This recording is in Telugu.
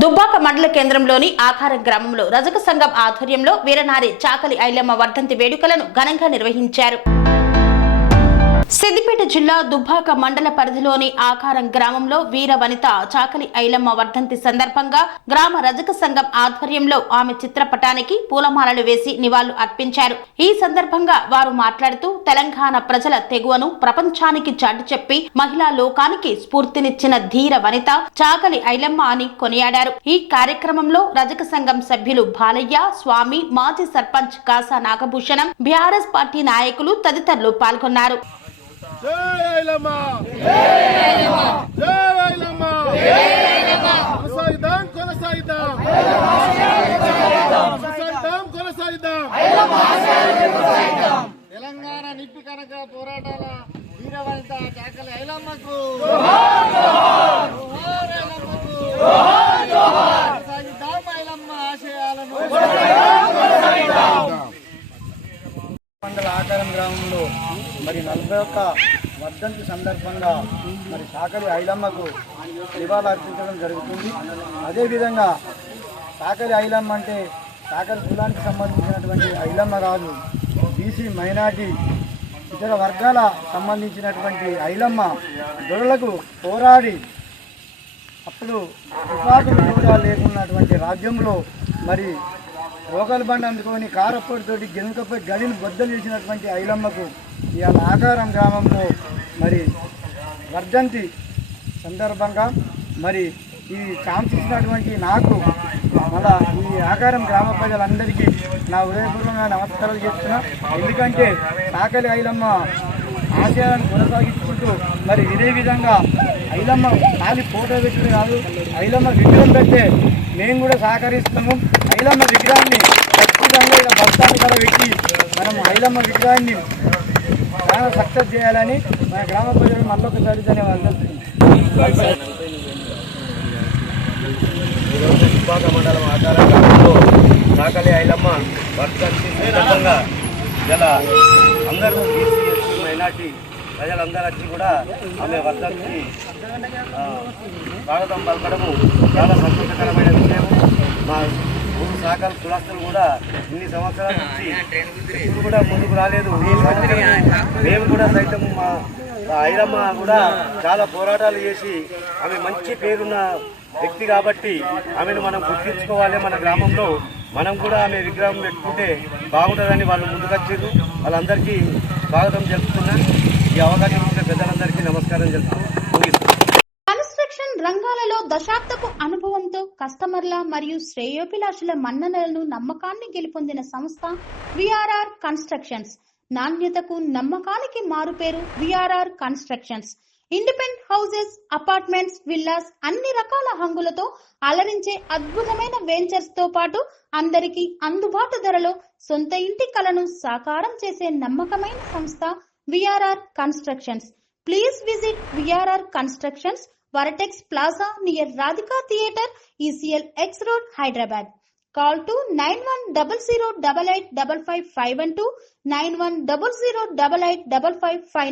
దుబ్బాక మండల కేంద్రంలోని ఆకారం గ్రామంలో రజక సంఘం ఆధ్వర్యంలో వీరనారి చాకలి ఐలమ్మ వర్ధంతి వేడుకలను ఘనంగా నిర్వహించారు. సిద్దిపేట జిల్లా దుబ్బాక మండల పరిధిలోని ఆకారం గ్రామంలో వీర వనిత చాకలి ఐలమ్మ వర్ధంతి సందర్భంగా గ్రామ రజక సంఘం ఆధ్వర్యంలో ఆమె చిత్రపటానికి పూలమాలలు వేసి నివాళులు అర్పించారు. ఈ సందర్భంగా వారు మాట్లాడుతూ తెలంగాణ ప్రజల తెగువను ప్రపంచానికి చాటి చెప్పి మహిళా లోకానికి స్ఫూర్తినిచ్చిన ధీర వనిత చాకలి ఐలమ్మ అని కొనియాడారు. ఈ కార్యక్రమంలో రజక సంఘం సభ్యులు బాలయ్య, స్వామి, మాజీ సర్పంచ్ కాసా నాగభూషణం, బీఆర్ఎస్ పార్టీ నాయకులు తదితరులు పాల్గొన్నారు. జై ఐలమ్మ జై ఐలమ్మ కొనసాగిద్దాం తెలంగాణ నిప్పి కనుక పోరాటాల వీరవనిత చాకలి ఐలమ్మకు కొనసాగిద్దాం ఐలమ్మ ఆశయాలను. మండల ఆకారం గ్రామంలో మరి 41వ వర్ధంతి సందర్భంగా మరి చాకలి ఐలమ్మకు నివాళులు అర్పించడం జరుగుతుంది. అదేవిధంగా చాకలి ఐలమ్మ అంటే చాకలి కులానికి సంబంధించినటువంటి ఐలమ్మ కాదు, బీసీ, మైనార్టీ, ఇతర వర్గాల సంబంధించినటువంటి ఐలమ్మ దొరలకు పోరాడి అప్పుడు తుపాకులు కూడా లేకున్నటువంటి రాజ్యంలో మరి రోకల్ బండి అందుకొని కారప్పటితోటి గెనుకపై గడిని బద్దలు చేసినటువంటి ఐలమ్మకు ఇవాళ ఆకారం గ్రామంలో మరి వర్ధంతి సందర్భంగా మరి ఈ ఛాన్స్ ఇచ్చినటువంటి నాకు మళ్ళా ఈ ఆకారం గ్రామ ప్రజలందరికీ నా హృదయపూర్వకంగా నమస్కారాలు చేస్తున్నా. ఎందుకంటే చాకలి ఐలమ్మ ఆశయాలను కొనసాగించుకుంటూ మరి ఇదే విధంగా ఐలమ్మ ఖాళీ ఫోటో పెట్టుడు కాదు, ఐలమ్మ విగ్రహం పెట్టే మేము కూడా సహకరిస్తాము. ఐలమ్మ విగ్రహాన్ని ఖచ్చితంగా ఇలా బస్తాన్ని కూడా పెట్టి మనం ఐలమ్మ విగ్రహాన్ని చాలా సక్సెస్ చేయాలని మన గ్రామ ప్రజలు మళ్ళొకసారి ధన్యవాదాలు. ఈరోజు దుబ్బాక మండలం ఆకారం గ్రామంలో చాకలి ఐలమ్మ వర్ధంతి సందర్భంగా ఇలా అందరూ బీసీ, ఎస్సీ, మైనార్టీ ప్రజలందరూ వచ్చి కూడా ఆమె వర్ధంతికి స్వాగతం పలకడము చాలా సంతోషకరమైన విషయం. మా ఊరు సహకార కులస్తులు కూడా ఇన్ని సంవత్సరాల నుంచి ఎప్పుడు కూడా ముందుకు రాలేదు. ఈ సంవత్సరం మేము కూడా సైతం మా ఐలమ్మ కూడా చాలా పోరాటాలు చేసి ఆమె మంచి పేరున్న వ్యక్తి కాబట్టి ఆమెను మనం గుర్తించుకోవాలి. మన గ్రామంలో మనం కూడా ఆమె విగ్రహం పెట్టుకుంటే బాగుంటుందని వాళ్ళు ముందుకొచ్చారు. వాళ్ళందరికీ స్వాగతం జరుపుతున్నాను. ఈ అవకాశం ఇచ్చిన పెద్దలందరికీ నమస్కారం జరుపుతూ కన్స్ట్రక్షన్ రంగాలలో దశాబ్దపు అనుభవంతో కస్టమర్ల మరియు శ్రేయోభిలాషుల మన్ననలను, నమ్మకాన్ని గెలుపొందిన సంస్థ విఆర్ఆర్ కన్స్ట్రక్షన్స్. నాణ్యతకు, నమ్మకానికి మారుపేరు VRR constructions. Independent houses, apartments, villas అన్ని రకాల హంగులతో అలరించే అద్భుతమైన వెంచర్స్ తో పాటు అందరికీ అందుబాటు ధరలో సొంత ఇంటి కలను సాకారం చేసే నమ్మకమైన సంస్థ VRR constructions. Please visit VRR constructions, Varatex Plaza near Radhika Theatre, ECL X Road, Hyderabad. Call to 910088555512, 9100885559.